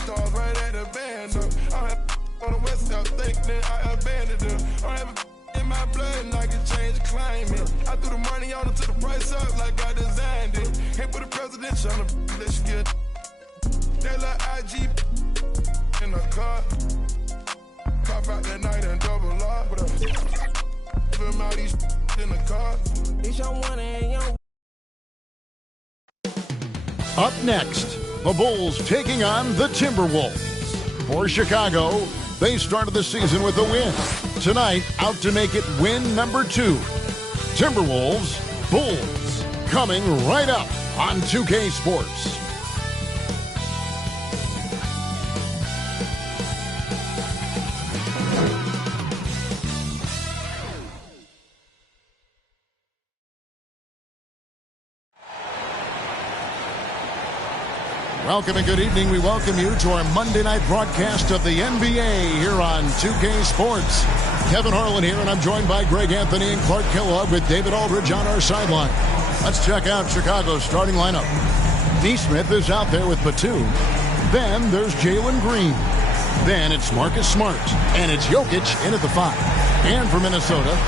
stars right at the band. I had on the west coast thinking I abandoned them. I have in my blood and I can change the climate. I threw the money on it to the price up like I designed it. Can't put a presidential on the that she get. That little IG in the car. Pop out that night and double R. Film out these in the car. It's your one and your. Up next, the Bulls taking on the Timberwolves. For Chicago, they started the season with a win. Tonight, out to make it win number 2. Timberwolves, Bulls, coming right up on 2K Sports. Welcome and good evening. We welcome you to our Monday night broadcast of the NBA here on 2K Sports. Kevin Harlan here, and I'm joined by Greg Anthony and Clark Kellogg with David Aldridge on our sideline. Let's check out Chicago's starting lineup. Nesmith is out there with Batum. Then there's Jalen Green. Then it's Marcus Smart. And it's Jokic in at the 5. And for Minnesota,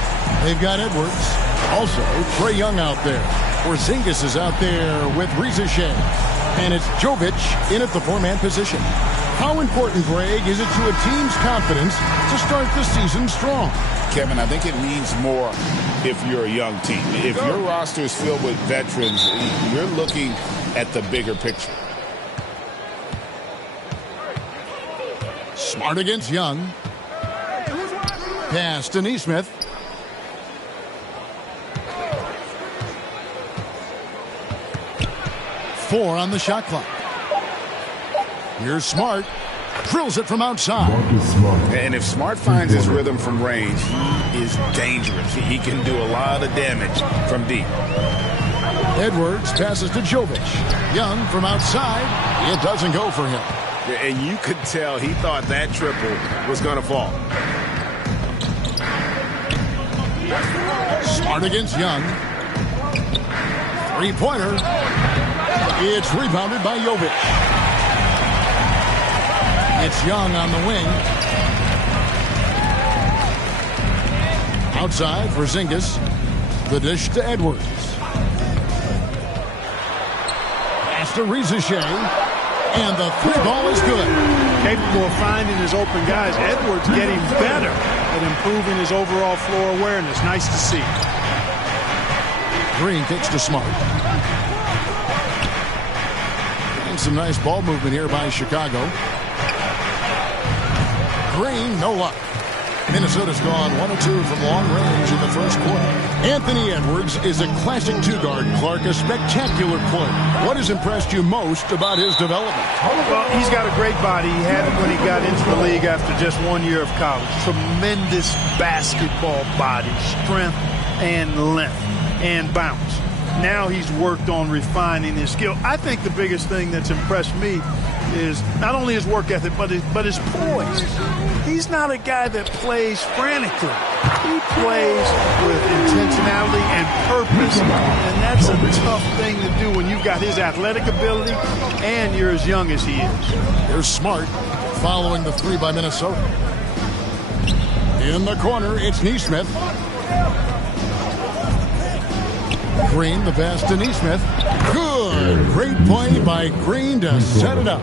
they've got Edwards. Also, Trae Young out there. Porzingis is out there with Reza Shea. And it's Jovic in at the 4-man position. How important, Greg, is it to a team's confidence to start the season strong? Kevin, I think it means more if you're a young team. If your roster is filled with veterans, you're looking at the bigger picture. Smart against Young. Pass to Nesmith. Four on the shot clock. Here's Smart. Drills it from outside. And if Smart finds his rhythm from range, he is dangerous. He can do a lot of damage from deep. Edwards passes to Jovic. Young from outside. It doesn't go for him. And you could tell he thought that triple was going to fall. Smart against Young. Three-pointer. It's rebounded by Jovic. It's Young on the wing. Outside for Porzingis. The dish to Edwards. Pass to Reza Shea. And the 3-ball is good. Capable of finding his open guys. Edwards getting better at improving his overall floor awareness. Nice to see. Green kicks to Smart. And some nice ball movement here by Chicago. Green, no luck. Minnesota's gone 1 of 2 from long range in the first quarter. Anthony Edwards is a classic two-guard, Clark, a spectacular player. What has impressed you most about his development? Well, he's got a great body. He had it when he got into the league after just 1 year of college. Tremendous basketball body, strength and length and bounce. Now he's worked on refining his skill. I think the biggest thing that's impressed me is not only his work ethic, but his poise. He's not a guy that plays frantically. He plays with intentionality and purpose, and that's a tough thing to do when you've got his athletic ability and you're as young as he is. Here's Smart following the 3 by Minnesota. In the corner, it's Nesmith. Green, the pass to Nesmith. Good. Great play by Green to set it up.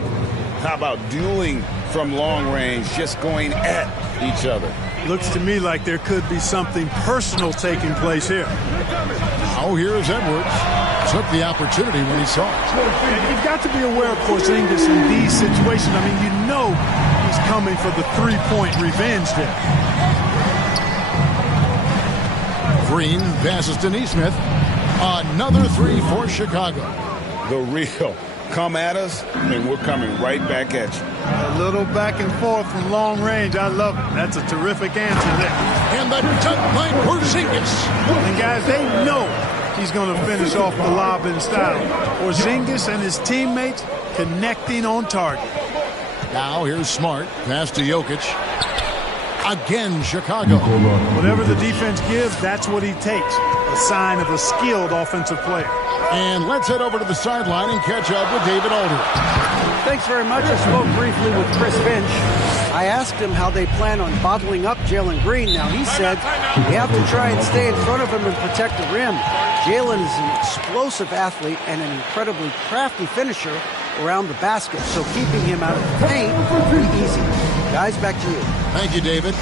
How about dueling from long range, just going at each other? Looks to me like there could be something personal taking place here. Oh, here's Edwards. Took the opportunity when he saw it. You've got to be aware of Porzingis in these situations. I mean, you know he's coming for the three-point revenge there. Green passes to Nesmith. Another 3 for Chicago. The real come at us, and we're coming right back at you. A little back and forth from long range. I love it. That's a terrific answer there. And the dunk by Porzingis. And guys, they know he's going to finish off the lob in style. Porzingis and his teammates connecting on target. Now here's Smart. Pass to Jokic. Again, Chicago. Whatever the defense gives, that's what he takes. A sign of a skilled offensive player. And let's head over to the sideline and catch up with David Aldridge. Thanks very much. I spoke briefly with Chris Finch. I asked him how they plan on bottling up Jalen Green. Now, he said we have to try and stay in front of him and protect the rim. Jalen is an explosive athlete and an incredibly crafty finisher around the basket, so keeping him out of the paint will be easy. Guys, back to you. Thank you, David.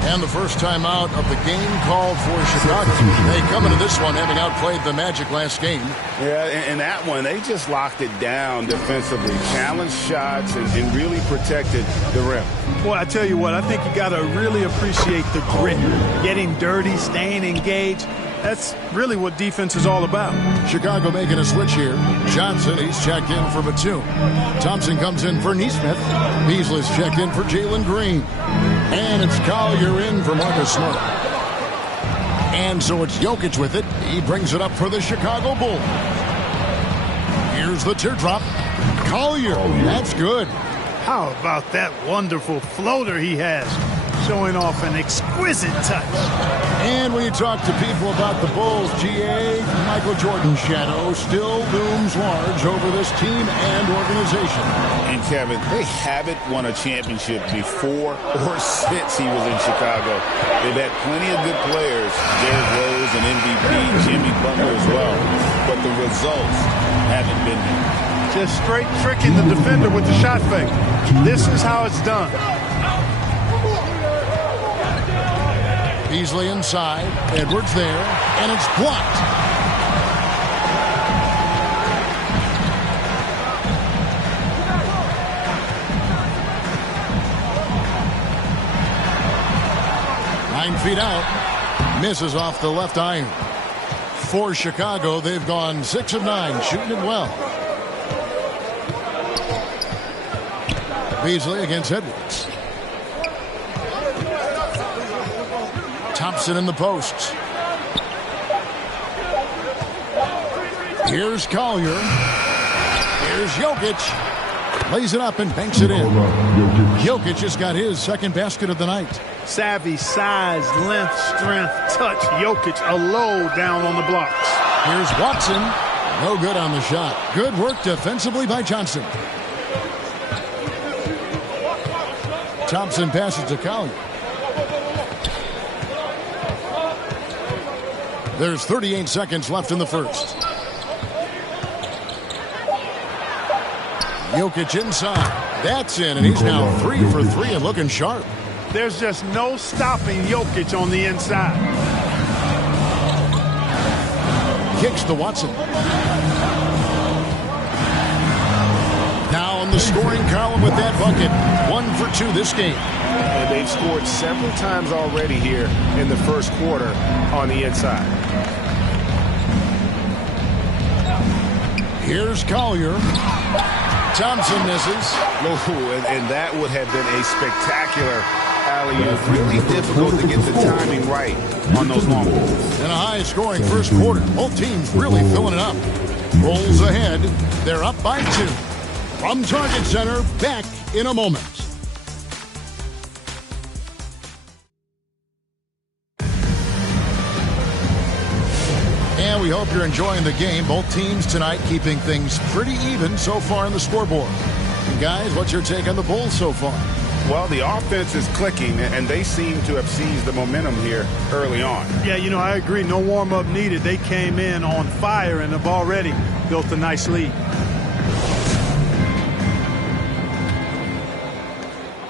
And the first time out of the game called for Chicago. They come into this one having outplayed the Magic last game. Yeah, and that one, they just locked it down defensively, challenged shots, and really protected the rim. Well, I tell you what, I think you got to really appreciate the grit. Getting dirty, staying engaged. That's really what defense is all about. Chicago making a switch here. Johnson, he's checked in for Batum. Thompson comes in for Nesmith. Beasley's checked in for Jalen Green. And it's Collier in for Marcus Smart. And so it's Jokic with it. He brings it up for the Chicago Bulls. Here's the teardrop. Collier, that's good. How about that wonderful floater he has? Showing off an exquisite touch. And when you talk to people about the Bulls, GA, Michael Jordan's shadow still looms large over this team and organization. And Kevin, they haven't won a championship before or since he was in Chicago. They've had plenty of good players, Derrick Rose and MVP, Jimmy Butler as well, but the results haven't been there. Just straight tricking the defender with the shot fake. This is how it's done. Beasley inside, Edwards there, and it's blocked. Nine feet out, misses off the left iron. For Chicago, they've gone 6 of 9, shooting it well. Beasley against Edwards. Thompson in the posts. Here's Collier. Here's Jokic. Lays it up and banks it in. Jokic just got his second basket of the night. Savvy, size, length, strength, touch. Jokic a low down on the blocks. Here's Watson. No good on the shot. Good work defensively by Johnson. Thompson passes to Collier. There's 38 seconds left in the first. Jokic inside. That's in, and he's now 3 for 3 and looking sharp. There's just no stopping Jokic on the inside. Kicks to Watson. Now on the scoring column with that bucket. 1 for 2 this game. And they've scored several times already here in the first quarter on the inside. Here's Collier. Thompson misses. Oh, and that would have been a spectacular alley-oop. Really difficult to get the timing right on those long balls. In a high-scoring first quarter, both teams really filling it up. Bulls ahead. They're up by 2. From Target Center, back in a moment. And we hope you're enjoying the game. Both teams tonight keeping things pretty even so far in the scoreboard. And guys, what's your take on the Bulls so far? Well, the offense is clicking, and they seem to have seized the momentum here early on. Yeah, you know, I agree. No warm-up needed. They came in on fire and have already built a nice lead.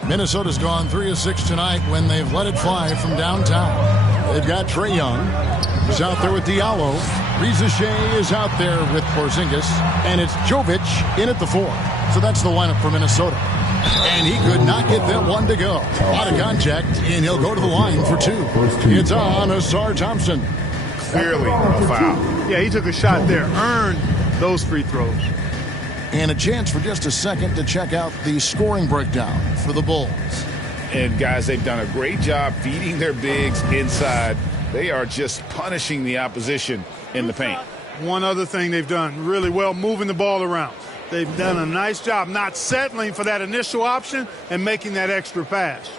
Minnesota's gone 3 of 6 tonight when they've let it fly from downtown. They've got Trae Young. He's out there with Diallo. Reza Shea is out there with Porzingis. And it's Jovic in at the 4. So that's the lineup for Minnesota. And he could not get that one to go. Out of contact, and he'll go to the line for 2. It's on Asar Thompson. Clearly a foul. Yeah, he took a shot there. Earned those free throws. And a chance for just a second to check out the scoring breakdown for the Bulls. And, guys, they've done a great job feeding their bigs inside. They are just punishing the opposition in the paint. One other thing they've done really well, moving the ball around. They've done a nice job not settling for that initial option and making that extra pass.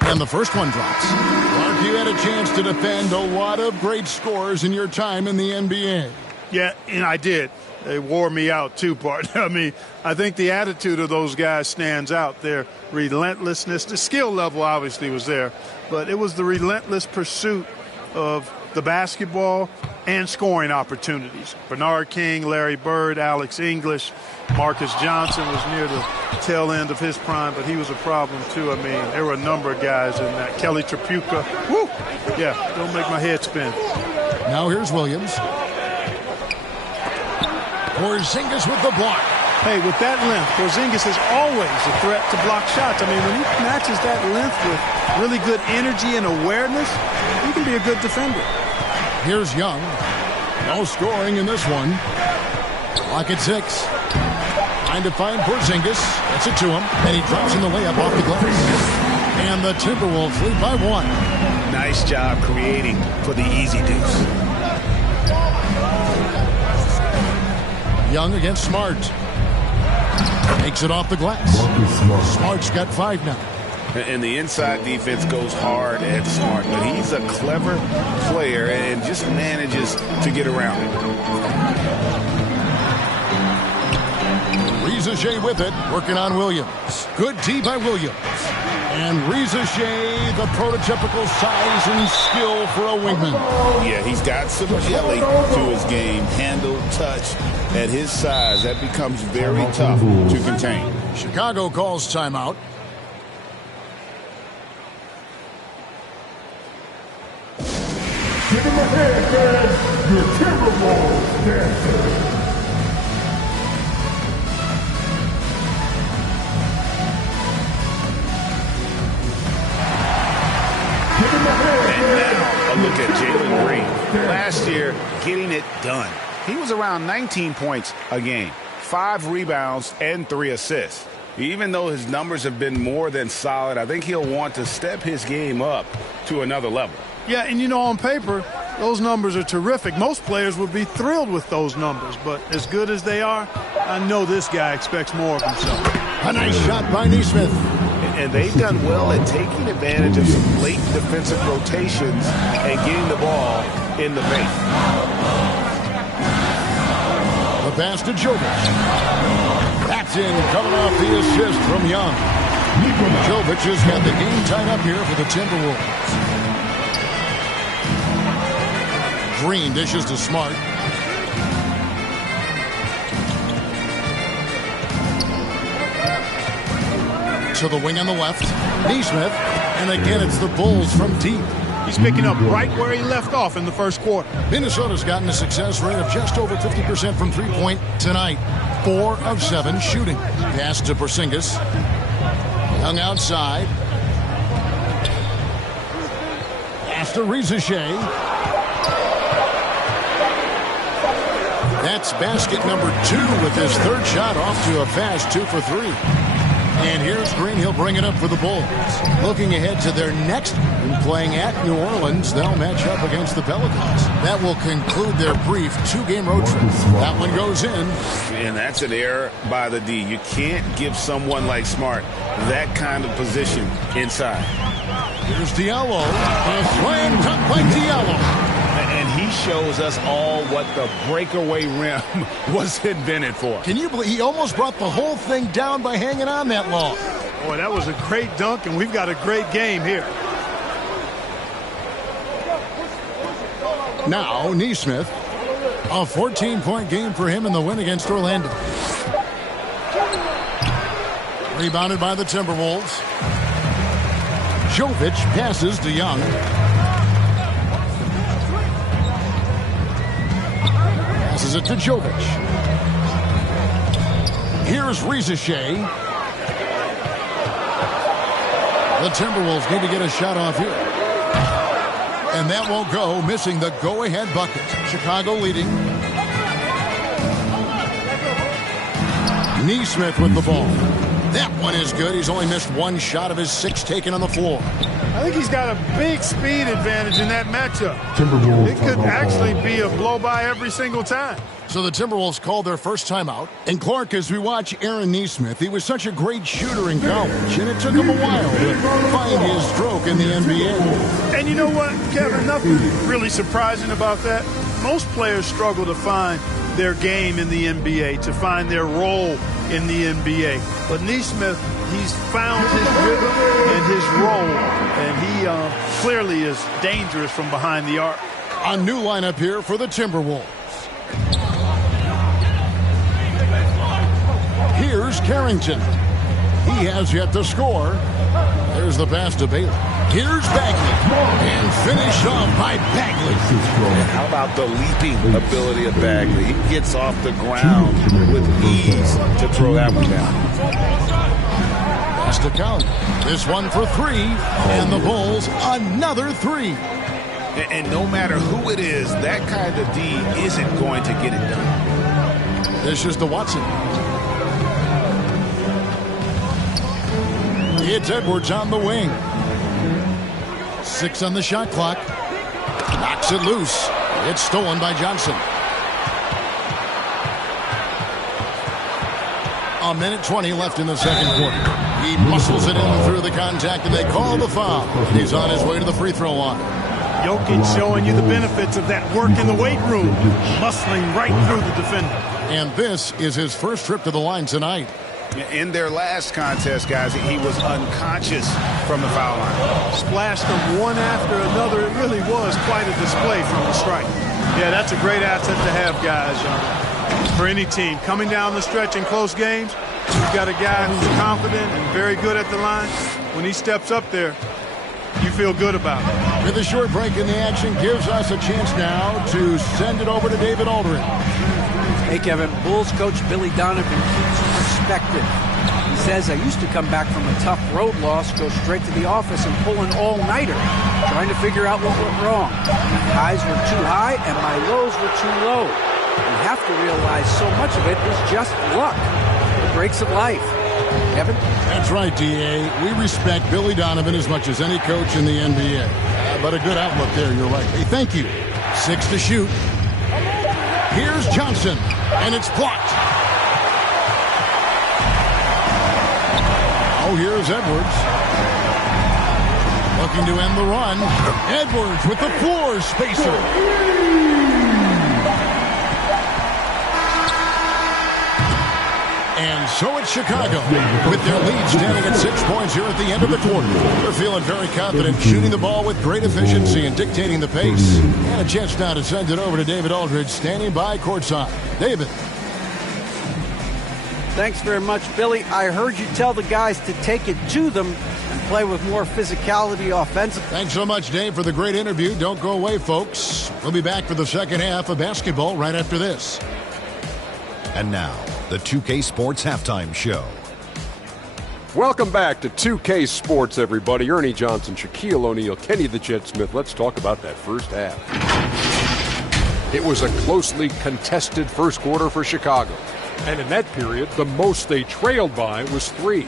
And the first one drops. Clark, you had a chance to defend a lot of great scores in your time in the NBA. Yeah, and I did. they wore me out too, partner. I mean, I think the attitude of those guys stands out. Their relentlessness, the skill level obviously was there, but it was the relentless pursuit of the basketball and scoring opportunities. Bernard King, Larry Bird, Alex English, Marcus Johnson was near the tail end of his prime, but he was a problem too. I mean, there were a number of guys in that. Kelly Tripucka. Woo! Yeah, don't make my head spin. Now here's Williams. Porzingis with the block. Hey, with that length, Porzingis is always a threat to block shots. I mean, when he matches that length with really good energy and awareness, he can be a good defender. Here's Young. No scoring in this one. Clock at 6. Trying to find Porzingis. Gets it to him. And he drops in the layup off the glass. And the Timberwolves lead by 1. Nice job creating for the easy deuce. Young against Smart. Takes it off the glass. Smart's got 5 now. And the inside defense goes hard at Smart, but he's a clever player and just manages to get around it. Reza Shea with it, working on Williams. Good D by Williams. And Reza Shea, the prototypical size and skill for a wingman. Yeah, he's got some jelly to his game. Handle, touch. At his size, that becomes very tough to contain. Chicago calls timeout. Give him a hand, fans. Your Timberwolves dancer. And now, a look at Jalen Green. Last year, getting it done. He was around 19 points a game, 5 rebounds, and 3 assists. Even though his numbers have been more than solid, I think he'll want to step his game up to another level. Yeah, and you know, on paper, those numbers are terrific. Most players would be thrilled with those numbers, but as good as they are, I know this guy expects more of himself. A nice shot by Nesmith. And they've done well at taking advantage of some late defensive rotations and getting the ball in the paint. The pass to Jovic. That's in, coming off the assist from Young. Jovic has got the game tied up here for the Timberwolves. Green dishes to Smart. To the wing on the left. Nesmith. And again, it's the Bulls from deep. He's picking up right where he left off in the first quarter. Minnesota's gotten a success rate of just over 50% from three-point tonight. 4 of 7 shooting. Pass to Porzingis. Young outside. Pass to Reza Shea. That's basket number 2 with his third shot off to a fast 2 for 3. And here's Green. He'll bring it up for the Bulls. Looking ahead to their next game, playing at New Orleans, they'll match up against the Pelicans. That will conclude their brief 2-game road trip. That one goes in. And that's an error by the D. You can't give someone like Smart that kind of position inside. Here's Diallo. A slam dunk by Diallo. And he shows us all what the breakaway rim was invented for. Can you believe he almost brought the whole thing down by hanging on that long? Boy, that was a great dunk, and we've got a great game here. Now, Nesmith. A 14-point game for him in the win against Orlando. Rebounded by the Timberwolves. Jovic passes to Young. Passes it to Jovic. Here's Reza Shea. The Timberwolves need to get a shot off here. And that won't go, missing the go-ahead bucket. Chicago leading. Nesmith with the ball. That one is good. He's only missed 1 shot of his 6 taken on the floor. I think he's got a big speed advantage in that matchup. It could actually be a blow-by every single time. So the Timberwolves called their first timeout. And Clark, as we watch Aaron Nesmith, he was such a great shooter in college, and it took him a while to find his stroke in the NBA. And you know what, Kevin? Nothing really surprising about that. Most players struggle to find their game in the NBA, to find their role in the NBA. But Neesmith, he's found his rhythm and his role, and he clearly is dangerous from behind the arc. A new lineup here for the Timberwolves. Here's Carrington. He has yet to score. There's the pass to Bailey. Here's Bagley. And finished off by Bagley. And how about the leaping ability of Bagley? He gets off the ground with ease to throw that one down. Pass to Count. This one for three. And the Bulls another three. And no matter who it is, that kind of D isn't going to get it done. This is to Watson. It's Edwards on the wing. 6 on the shot clock. Knocks it loose. It's stolen by Johnson. A minute 20 left in the second quarter. He muscles it in through the contact, and they call the foul. He's on his way to the free throw line. Jokic showing you the benefits of that work in the weight room, muscling right through the defender. And this is his first trip to the line tonight. In their last contest, guys, he was unconscious from the foul line. Splashed them one after another. It really was quite a display from the strike. Yeah, that's a great asset to have, guys, for any team. Coming down the stretch in close games, you've got a guy who's confident and very good at the line. When he steps up there, you feel good about it. With a short break in the action, gives us a chance now to send it over to David Aldridge. Hey, Kevin, Bulls coach Billy Donovan keeps perspective. He says, I used to come back from a tough road loss, go straight to the office and pull an all-nighter, trying to figure out what went wrong. My highs were too high and my lows were too low. You have to realize so much of it is just luck. The breaks of life. Kevin? That's right, D.A. We respect Billy Donovan as much as any coach in the NBA. But a good outlook there, you're right. Hey, thank you. 6 to shoot. Here's Johnson, and it's blocked. Oh, here's Edwards. Looking to end the run. Edwards with the floor spacer. And so it's Chicago, with their lead standing at 6 points here at the end of the quarter. They're feeling very confident, shooting the ball with great efficiency and dictating the pace. And a chance now to send it over to David Aldridge, standing by courtside. David. Thanks very much, Billy. I heard you tell the guys to take it to them and play with more physicality offensively. Thanks so much, Dave, for the great interview. Don't go away, folks. We'll be back for the second half of basketball right after this. And now, the 2K Sports Halftime Show. Welcome back to 2K Sports, everybody. Ernie Johnson, Shaquille O'Neal, Kenny the Jet Smith. Let's talk about that first half. It was a closely contested first quarter for Chicago. And in that period, the most they trailed by was 3.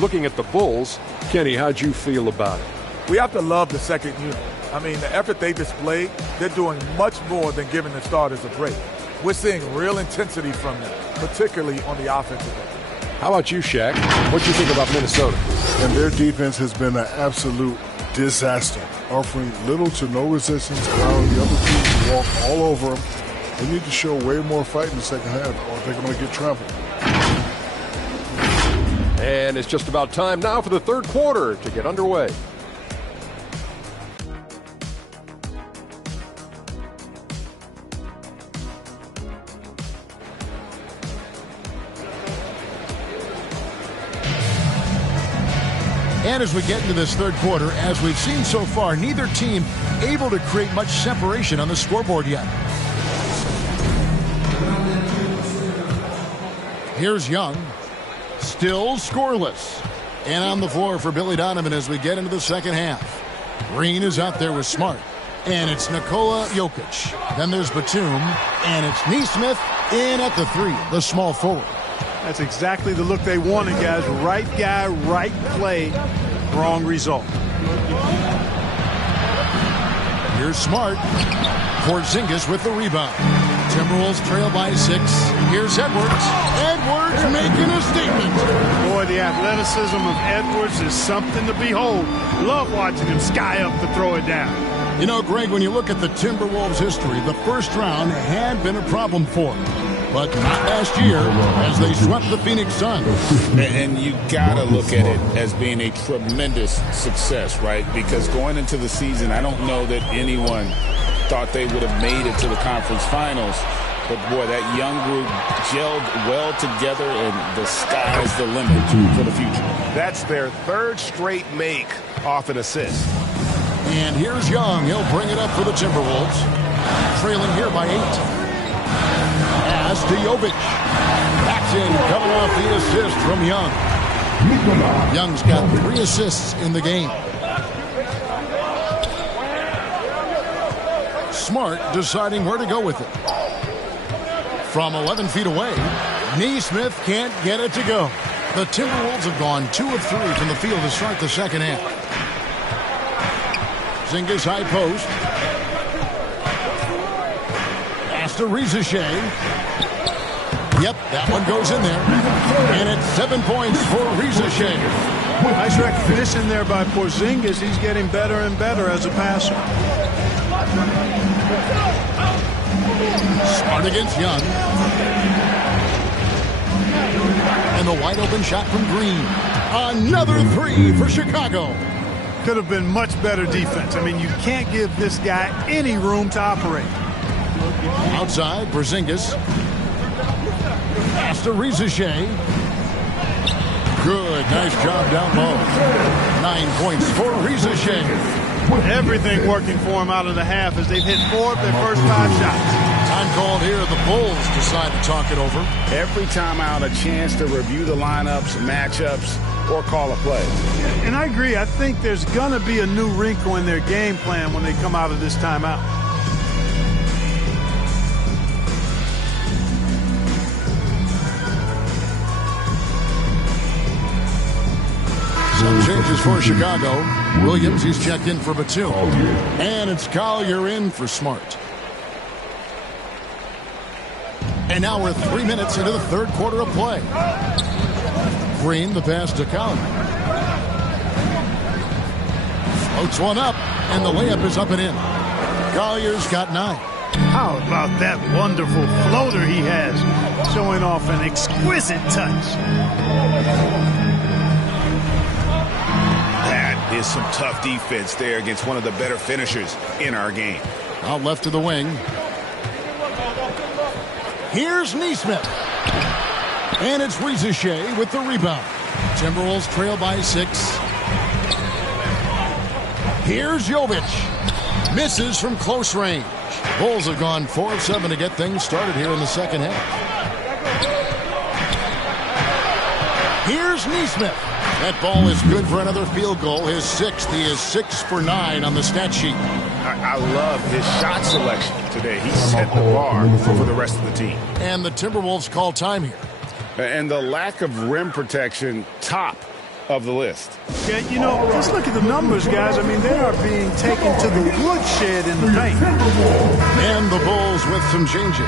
Looking at the Bulls, Kenny, how'd you feel about it? We have to love the second unit. I mean, the effort they displayed, they're doing much more than giving the starters a break. We're seeing real intensity from them, particularly on the offensive end. How about you, Shaq? What do you think about Minnesota? And their defense has been an absolute disaster, offering little to no resistance, allowing the other team to walk all over them. They need to show way more fight in the second half, or they're going to get trampled. And it's just about time now for the third quarter to get underway. And as we get into this third quarter, as we've seen so far, neither team able to create much separation on the scoreboard yet. Here's Young, still scoreless. And on the floor for Billy Donovan as we get into the second half. Green is out there with Smart. And it's Nikola Jokic. Then there's Batum. And it's Neesmith in at the 3, the small forward. That's exactly the look they wanted, guys. Right guy, right play, wrong result. Here's Smart. Porzingis with the rebound. Timberwolves trail by 6. Here's Edwards. Edwards making a statement. Boy, the athleticism of Edwards is something to behold. Love watching him sky up to throw it down. You know, Greg, when you look at the Timberwolves' history, the first round had been a problem for them. But not last year, as they swept the Phoenix Suns. And you got to look at it as being a tremendous success, right? Because going into the season, I don't know that anyone thought they would have made it to the conference finals. But, boy, that young group gelled well together, and the sky's the limit for the future. That's their third straight make off an assist. And here's Young. He'll bring it up for the Timberwolves. Trailing here by 8. Pass to Jovic. Backs in, coming off the assist from Young. Young's got 3 assists in the game. Smart deciding where to go with it. From 11 feet away, Neesmith can't get it to go. The Timberwolves have gone 2 of 3 from the field to start the second half. Zingas high post. Pass to Rizachet. Yep, that one goes in there. And it's 7 points for Rizachet. Nice recognition there by Porzingis. He's getting better and better as a passer. Smart against Young. And the wide open shot from Green. Another 3 for Chicago. Could have been much better defense. I mean, you can't give this guy any room to operate. Outside, Porzingis. Pass to Rizachet. Good, nice job down low. 9 points for Rizachet. Everything working for him out of the half as they've hit 4 of their first 5 shots. Time called here. The Bulls decide to talk it over. Every time out, a chance to review the lineups, matchups, or call a play. And I agree. I think there's going to be a new wrinkle in their game plan when they come out of this timeout. Some changes for Chicago. Williams, he's checked in for Batum. And it's Collier in for Smart. And now we're 3 minutes into the third quarter of play. Green, the pass to Collier. Floats one up, and the layup is up and in. Collier's got 9. How about that wonderful floater he has, showing off an exquisite touch. That is some tough defense there against one of the better finishers in our game. Out left to the wing. Here's Neesmith. And it's Rizachet with the rebound. Timberwolves trail by 6. Here's Jovic. Misses from close range. Bulls have gone 4 of 7 to get things started here in the second half. Here's Neesmith. That ball is good for another field goal. His 6th. He is 6 for 9 on the stat sheet. I love his shot selection today. He set the bar for the rest of the team. And the Timberwolves call time here. And the lack of rim protection, top of the list. Yeah, you know, just look at the numbers, guys. I mean, they are being taken to the woodshed in the paint. And the Bulls with some changes.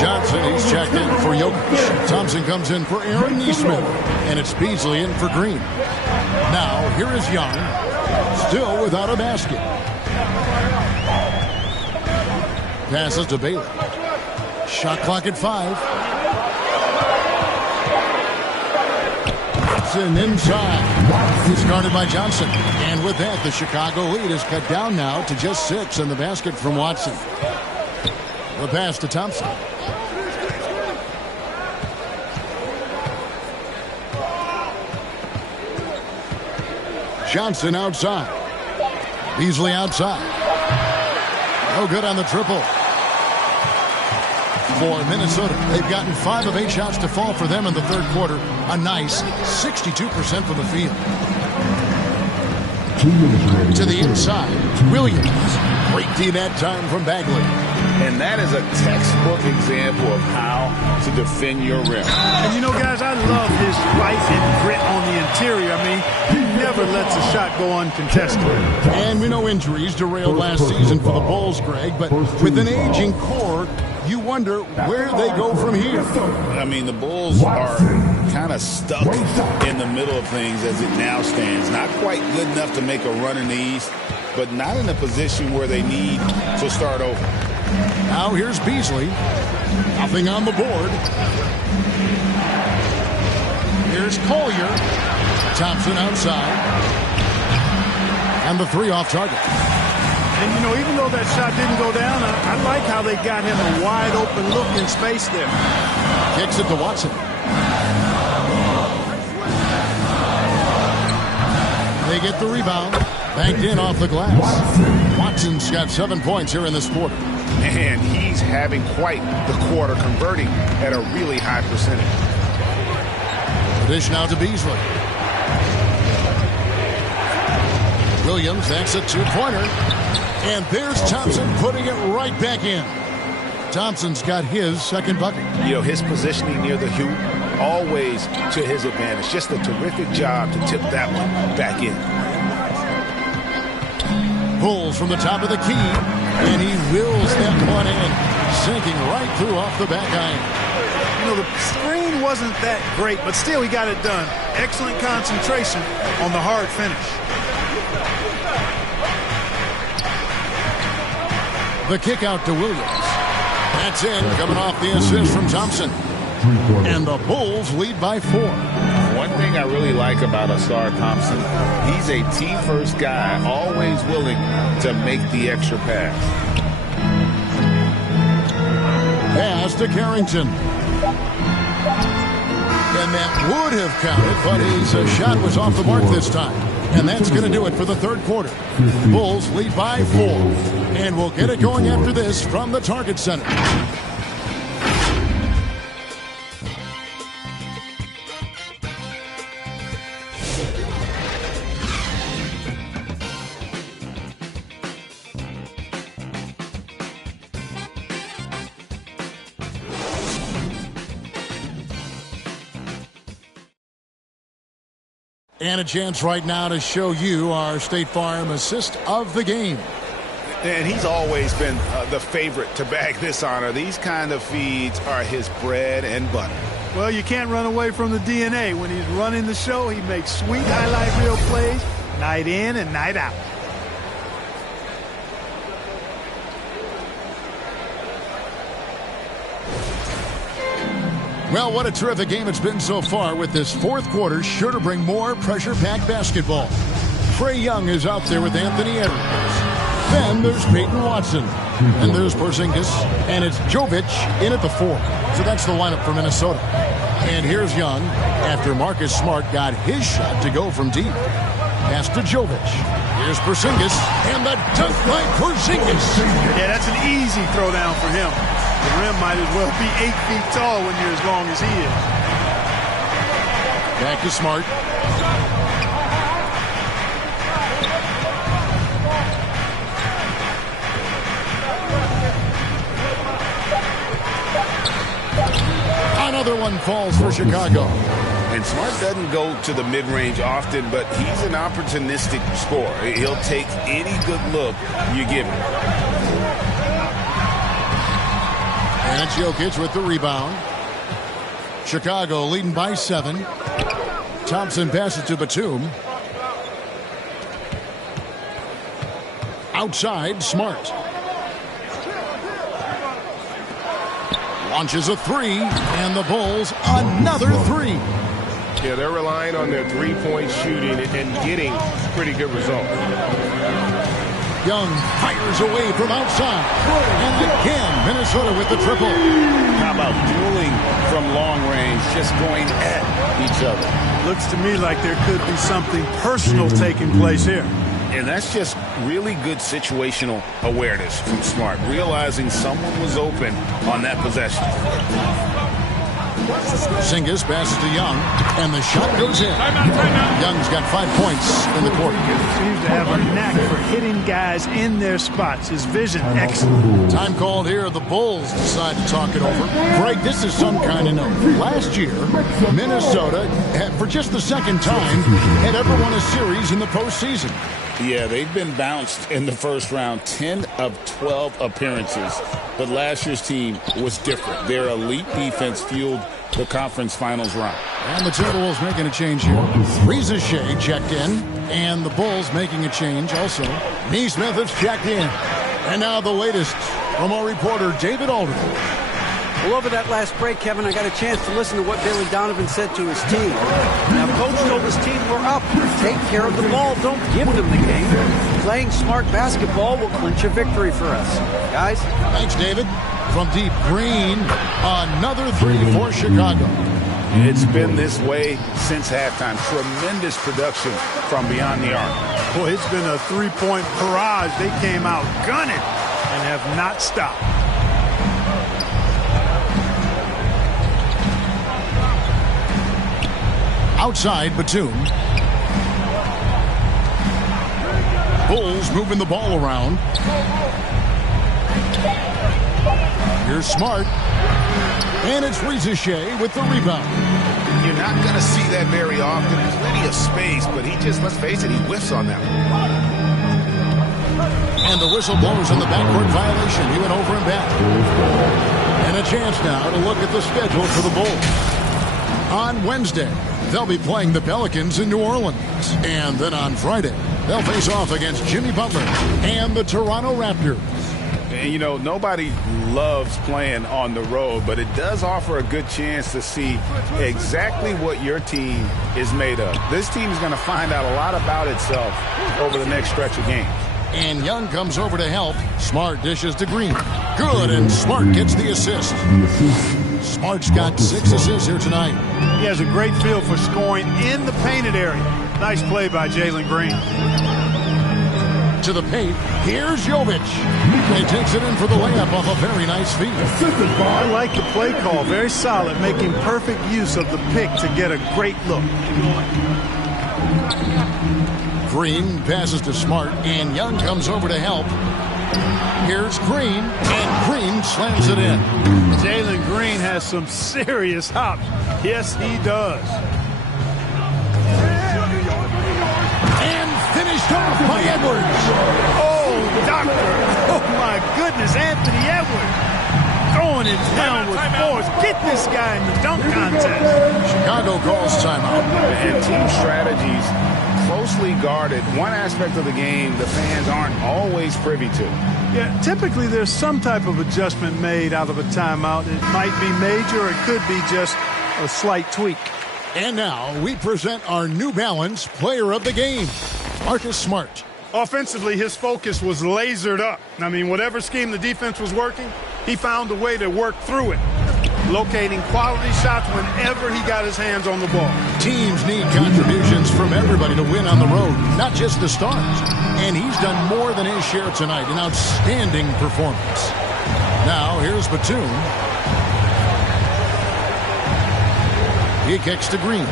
Johnson, he's checked in for Jokic. Thompson comes in for Aaron Neesmith. And it's Beasley in for Green. Now, here is Young. Still without a basket. Passes to Bailey. Shot clock at 5. Watson inside. He's guarded by Johnson. And with that, the Chicago lead is cut down now to just 6 in the basket from Watson. The pass to Thompson. Johnson outside. Beasley outside. No good on the triple. For Minnesota, they've gotten 5 of 8 shots to fall for them in the third quarter. A nice 62% from the field. To the inside, Williams. Great D that time from Bagley. And that is a textbook example of how to defend your rim. And you know, guys, I love his fight and grit on the interior. I mean, he never lets a shot go uncontested. And we know injuries derailed last season for the Bulls, Greg, but with an aging core, you wonder where they go from here. I mean, the Bulls are kind of stuck in the middle of things as it now stands. Not quite good enough to make a run in the East, but not in a position where they need to start over. Now here's Beasley. Nothing on the board. Here's Collier. Thompson outside. And the three off target. And, you know, even though that shot didn't go down, I like how they got him a wide open look in space there. Kicks it to Watson. They get the rebound. Banked in off the glass. Watson's got 7 points here in this quarter. And he's having quite the quarter, converting at a really high percentage. Dish now to Beasley. Williams, that's a two-pointer. And there's Thompson putting it right back in. Thompson's got his second bucket. You know, his positioning near the hoop, always to his advantage. Just a terrific job to tip that one back in. Pulls from the top of the key, and he wills that one in, sinking right through off the back iron. You know, the screen wasn't that great, but still he got it done. Excellent concentration on the hard finish. The kick out to Williams. That's in, coming off the assist from Thompson. And the Bulls lead by 4. One thing I really like about Asar Thompson, he's a team-first guy, always willing to make the extra pass. Pass to Carrington. And that would have counted, but his shot was off the mark this time. And that's going to do it for the third quarter. Bulls lead by 4. And we'll get it going after this from the Target Center. And a chance right now to show you our State Farm assist of the game. And he's always been the favorite to bag this honor. These kind of feeds are his bread and butter. Well, you can't run away from the DNA. When he's running the show, he makes sweet highlight reel plays night in and night out. Well, what a terrific game it's been so far, with this fourth quarter sure to bring more pressure-packed basketball. Trae Young is out there with Anthony Edwards. Then there's Peyton Watson. And there's Porzingis. And it's Jovic in at the 4. So that's the lineup for Minnesota. And here's Young after Marcus Smart got his shot to go from deep. Pass to Jovic. Here's Porzingis. And the dunk by Porzingis. Yeah, that's an easy throwdown for him. The rim might as well be 8 feet tall when you're as long as he is. Back to Smart. Another one falls for Chicago. And Smart doesn't go to the mid-range often, but he's an opportunistic scorer. He'll take any good look you give him. And Jokic with the rebound. Chicago leading by 7. Thompson passes to Batum. Outside, Smart. Launches a 3, and the Bulls another 3. Yeah, they're relying on their three-point shooting and getting pretty good results. Young fires away from outside. And again, Minnesota with the triple. How about dueling from long range, just going at each other? Looks to me like there could be something personal taking place here. And that's just really good situational awareness from Smart, realizing someone was open on that possession. Porzingis passes to Young, and the shot goes in. Young's got 5 points in the quarter. Seems to have a knack for hitting guys in their spots. His vision excellent. Time called here. The Bulls decide to talk it over. Greg, this is some kind of note. Last year, Minnesota, for just the second time, had ever won a series in the postseason. Yeah, they've been bounced in the first round, 10 of 12 appearances. But last year's team was different. Their elite defense fueled the conference finals run. And the Timberwolves making a change here. Reza Shea checked in, and the Bulls making a change also. Neesmith has checked in. And now the latest from our reporter, David Aldridge. Well, over that last break, Kevin, I got a chance to listen to what Billy Donovan said to his team. Now, Coach told his team, we're up. Take care of the ball. Don't give them the game. Playing smart basketball will clinch a victory for us. Guys? Thanks, David. From deep, Green. Another three for Chicago. It's been this way since halftime. Tremendous production from beyond the arc. Boy, it's been a three-point barrage. They came out gunning and have not stopped. Outside, Batum. Bulls moving the ball around. Here's Smart. And it's Reza Shea with the rebound. You're not going to see that very often. Plenty of space, but he just, let's face it, he whiffs on that one. And the whistle blows on the backcourt violation. He went over and back. And a chance now to look at the schedule for the Bulls. On Wednesday, they'll be playing the Pelicans in New Orleans. And then on Friday, they'll face off against Jimmy Butler and the Toronto Raptors. And, you know, nobody loves playing on the road, but it does offer a good chance to see exactly what your team is made of. This team is going to find out a lot about itself over the next stretch of games. And Young comes over to help. Smart dishes to Green. Good, and Smart gets the assist. Smart's got 6 assists here tonight. He has a great feel for scoring in the painted area. Nice play by Jalen Green. To the paint, here's Jovic. He takes it in for the layup off a very nice feed. I like the play call. Very solid, making perfect use of the pick to get a great look. Green passes to Smart, and Young comes over to help. Here's Green, and Green slams it in. Jalen Green has some serious hops. Yes, he does. And finished off by Edwards. Oh, doctor. Oh, my goodness, Anthony Edwards. Throwing it down with force. Get this guy in the dunk contest. Chicago calls timeout. And team strategies closely guarded. One aspect of the game the fans aren't always privy to. Yeah, typically there's some type of adjustment made out of a timeout. It might be major, it could be just a slight tweak. And now we present our New Balance player of the game, Marcus Smart. Offensively, his focus was lasered up. I mean, whatever scheme the defense was working, he found a way to work through it, locating quality shots whenever he got his hands on the ball. Teams need contributions from everybody to win on the road, not just the stars. And he's done more than his share tonight, an outstanding performance. Now, here's Batum. He kicks to Green.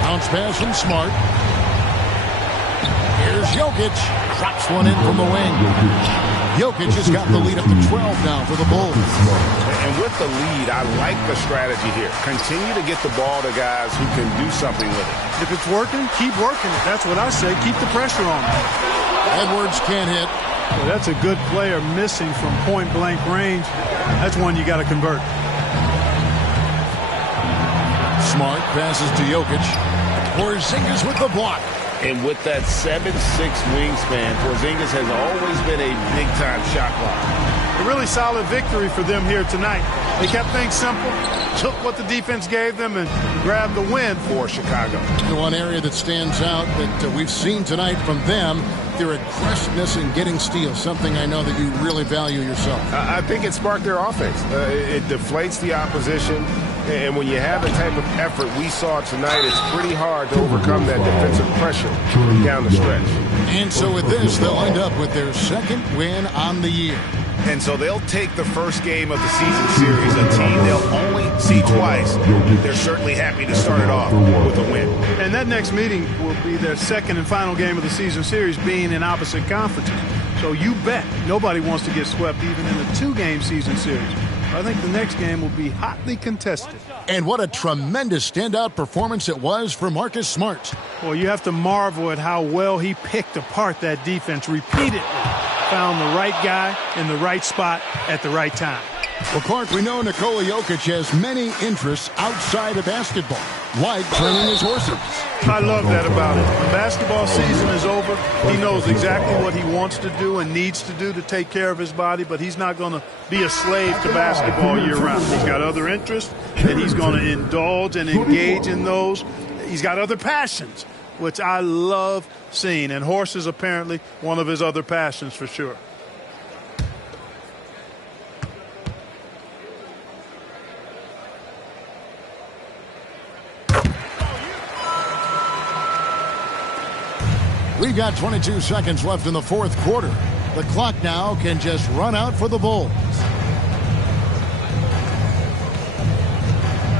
Bounce pass from Smart. Here's Jokic. Drops one in from the wing. Jokic has got the lead up to 12 now for the Bulls. And with the lead, I like the strategy here. Continue to get the ball to guys who can do something with it. If it's working, keep working it. That's what I say. Keep the pressure on him. Edwards can't hit. Well, that's a good player missing from point-blank range. That's one you got to convert. Smart passes to Jokic. Porzingis with the block. And with that 7'6" wingspan, Porzingis has always been a big-time shot blocker. A really solid victory for them here tonight. They kept things simple, took what the defense gave them, and grabbed the win for Chicago. The one area that stands out that we've seen tonight from them, their aggressiveness in getting steals, something I know that you really value yourself. I think it sparked their offense. It deflates the opposition. And when you have the type of effort we saw tonight, it's pretty hard to overcome that defensive pressure down the stretch. And so with this, they'll end up with their second win on the year. And so they'll take the first game of the season series, a team they'll only see twice. They're certainly happy to start it off with a win. And that next meeting will be their second and final game of the season series, being in opposite conferences. So you bet nobody wants to get swept even in a 2-game season series. I think the next game will be hotly contested. And what a tremendous standout performance it was for Marcus Smart. Well, you have to marvel at how well he picked apart that defense repeatedly. Found the right guy in the right spot at the right time. Well, Clark, we know Nikola Jokic has many interests outside of basketball, like training his horses. I love that about it. When basketball season is over, he knows exactly what he wants to do and needs to do to take care of his body, but he's not going to be a slave to basketball year-round. He's got other interests, and he's going to indulge and engage in those. He's got other passions, which I love seeing, and horses apparently one of his other passions for sure. We've got 22 seconds left in the fourth quarter. The clock now can just run out for the Bulls.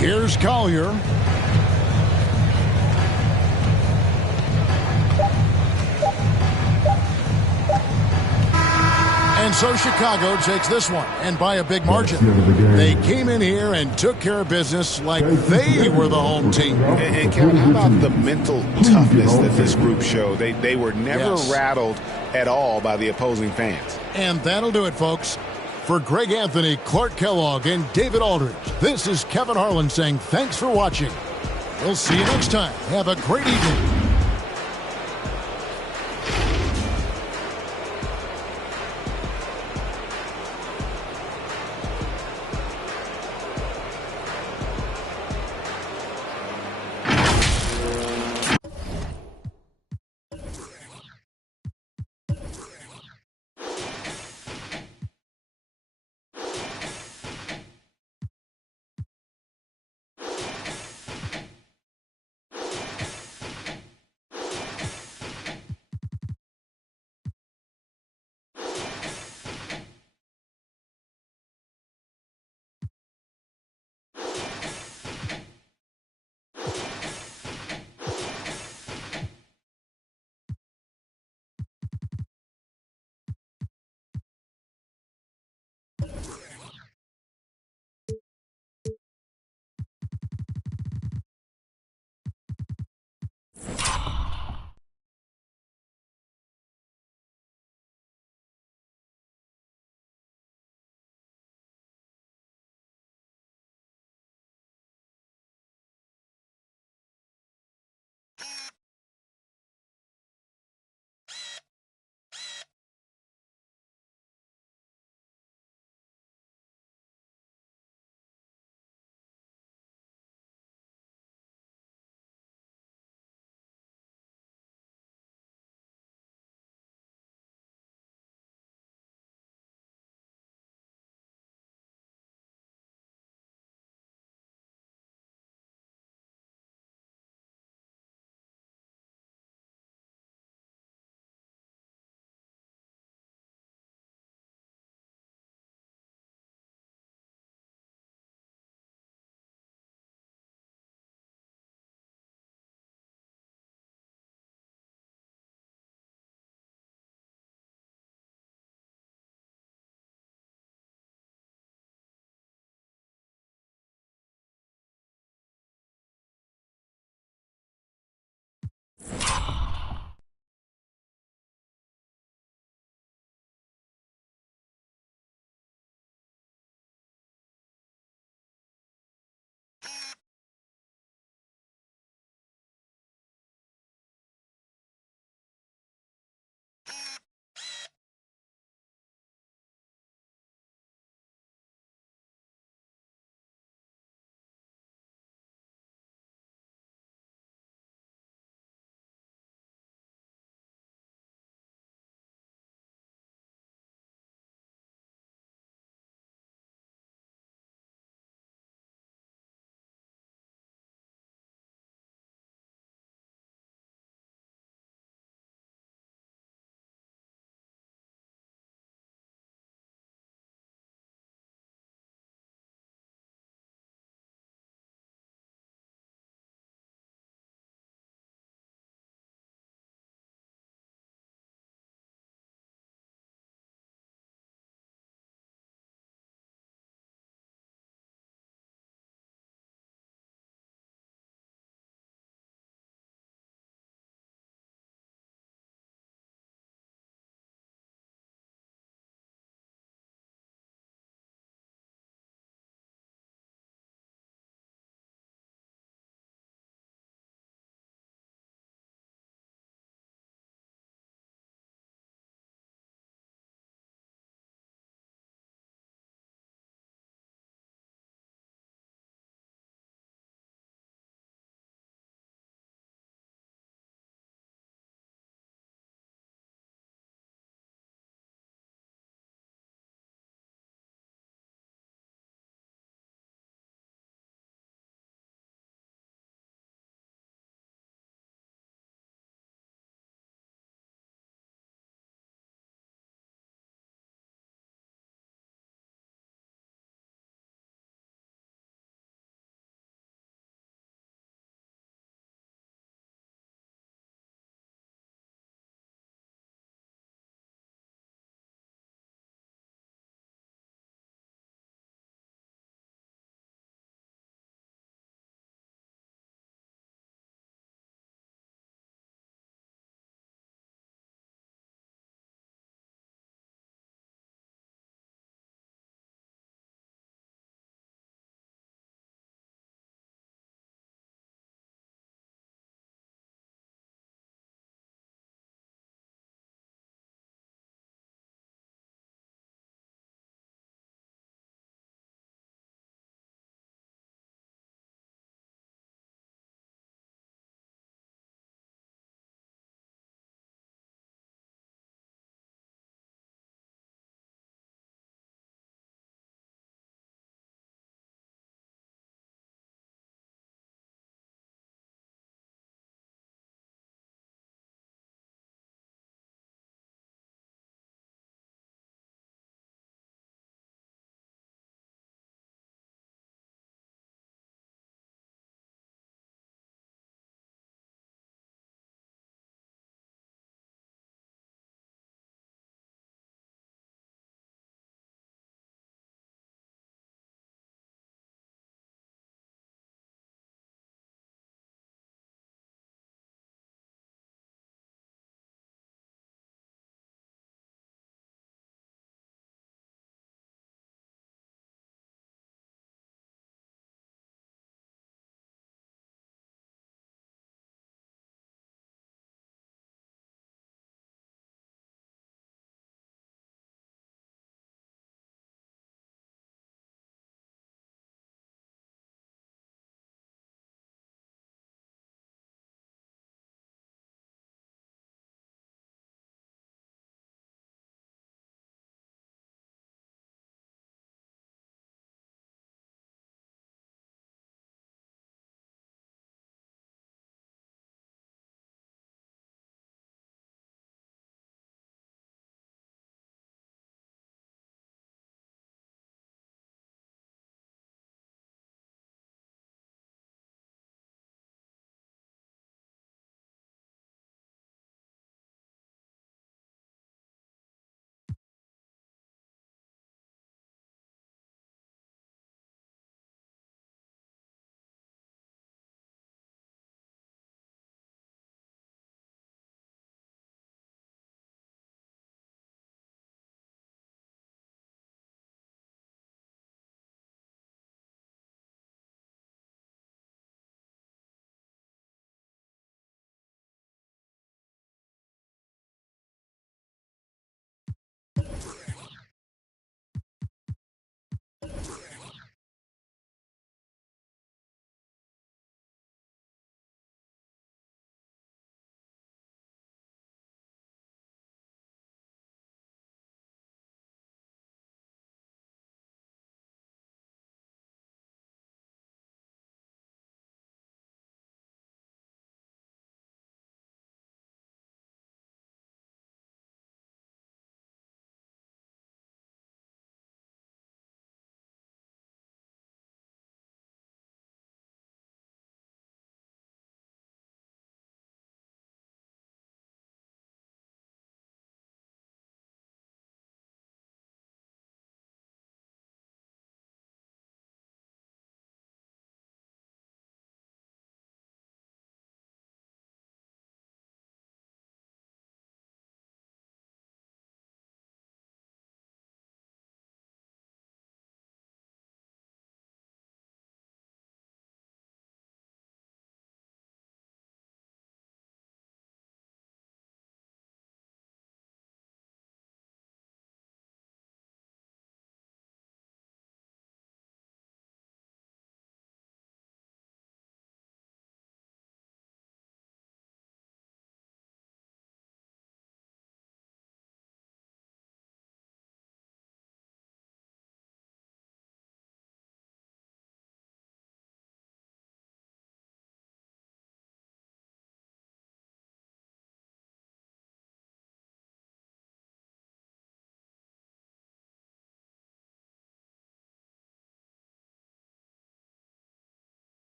Here's Collier. And so Chicago takes this one, and by a big margin. They came in here and took care of business like they were the home team. And Kevin, how about the mental toughness that this group showed? They were never rattled at all by the opposing fans. And that'll do it, folks. For Greg Anthony, Clark Kellogg, and David Aldridge, this is Kevin Harlan saying thanks for watching. We'll see you next time. Have a great evening.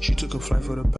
She took a flight for the